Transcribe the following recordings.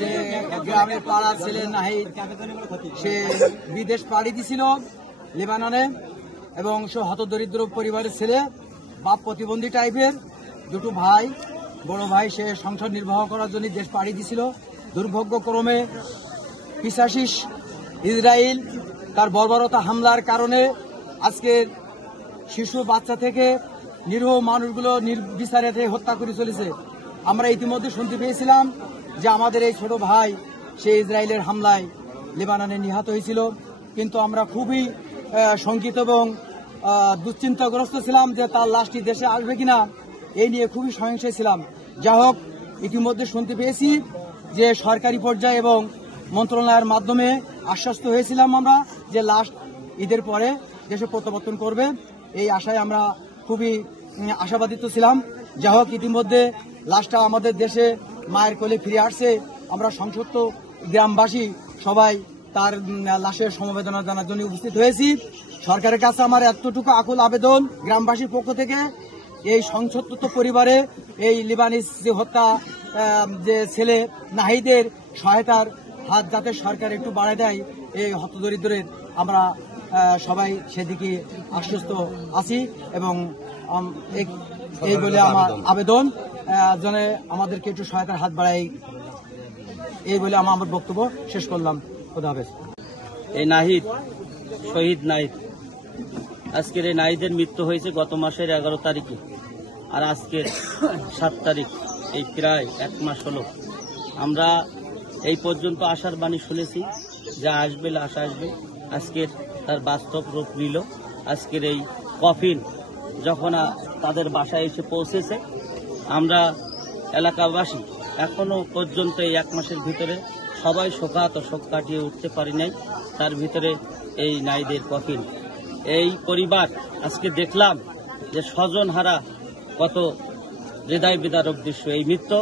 যে গ্রামের পাড়ার ছেলে নাহিদ, সে বিদেশ পাড়ি দিছিল লেবাননে, এবং সে হতদরিদ্র পরিবারের ছেলে, বাপ প্রতিবন্ধী টাইপের, দুটো ভাই, বড় ভাই সে সংসার নির্বাহ করার জন্য দেশ পাড়ি দিছিল। দুর্ভাগ্যক্রমে পিশাচিস ইসরায়েল তার বর্বরতা হামলার কারণে আজকের শিশু বাচ্চা থেকে নিরীহ মানুষগুলো নির্বিচারে হত্যা করে চলেছে। আমরা ইতিমধ্যে শুনতে পেয়েছিলাম যে আমাদের এই ছোট ভাই সে ইসরায়েলের হামলায় লেবাননে নিহত হয়েছিল, কিন্তু আমরা খুবই শঙ্কিত এবং দুশ্চিন্তাগ্রস্ত ছিলাম যে তার লাশটি দেশে আসবে কিনা, এই নিয়ে খুবই সহিংসা ছিলাম। যা হোক, ইতিমধ্যে শুনতে পেয়েছি যে সরকারি পর্যায়ে এবং মন্ত্রণালয়ের মাধ্যমে আশ্বস্ত হয়েছিলাম আমরা যে লাশ ঈদের পরে দেশে প্রত্যাবর্তন করবে। এই আশায় আমরা খুবই আশাবাদিত ছিলাম। যা হোক, ইতিমধ্যে লাশটা আমাদের দেশে মায়ের কোলে ফিরে আসছে। আমরা সংসপ্ত গ্রামবাসী সবাই তার লাশের সমবেদনা জানার জন্য উপস্থিত হয়েছি। সরকারের কাছে আমার এতটুকু আকুল আবেদন গ্রামবাসীর পক্ষ থেকে, এই সংসপ্ত পরিবারে এই লিবানিস যে হত্যা যে ছেলে নাহিদের সহায়তার হাত যাতে সরকার একটু বাড়ায় দেয়, এই হতদরিদ্রের আমরা সবাই সেদিকে আশ্বস্ত আছি। এবং এই বলে আমার আবেদন যেন আমাদেরকে একটু সহায়তার হাত বাড়ায়, এই বলে আমার বক্তব্য শেষ করলাম। খোদা হাফেজ। এই নাহিদ, শহীদ নাহিদ, আজকের এই নাহিদের মৃত্যু হয়েছে গত মাসের 11 তারিখে, আর আজকের 7 তারিখ, এই প্রায় 1 মাস হলো। আমরা এই পর্যন্ত আশার বাণী শুনেছি যা আসবে, লাশ আসবে। আজকের তার বাস্তব রূপ নিল। আজকের এই কফিন যখন তাদের বাসায় এসে পৌঁছেছে, আমরা এলাকাবাসী এখনো পর্যন্ত এই 1 মাসের ভিতরে সবাই শোক কাটিয়ে উঠতে পারি নাই। তার ভিতরে এই নাহিদের কফিন, এই পরিবার আজকে দেখলাম যে স্বজনহারা, কত হৃদয় বিদারক দৃশ্য। এই মৃত্যু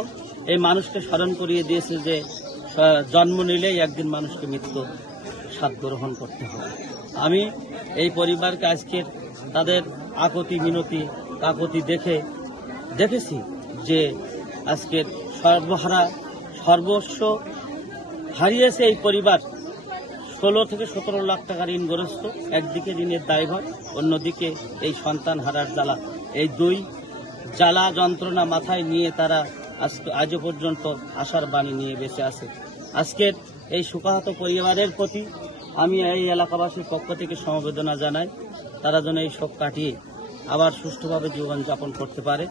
এই মানুষকে স্মরণ করিয়ে দিয়েছে যে জন্ম নিলেই একদিন মানুষকে মৃত্যু স্বাদ গ্রহণ করতে হবে। আমি এই পরিবারকে আজকের তাদের আকুতি মিনতি কাকুতি দেখেছি যে আজকের সর্বস্ব হারিয়েছে এই পরিবার। 16 থেকে 17 লাখ টাকার ঋণগ্রস্ত, একদিকে ঋণের দায়ভার, অন্যদিকে এই সন্তান হারার জ্বালা। এই দুই জ্বালা যন্ত্রণা মাথায় নিয়ে তারা আজও পর্যন্ত আশার বাণী নিয়ে বেঁচে আছে। আজকের এই শোকাহত পরিবারের প্রতি আমি এই এলাকাবাসীর পক্ষ থেকে সমবেদনা জানাই। তারা যেন এই শোক কাটিয়ে আবার সুষ্ঠুভাবে জীবনযাপন করতে পারে।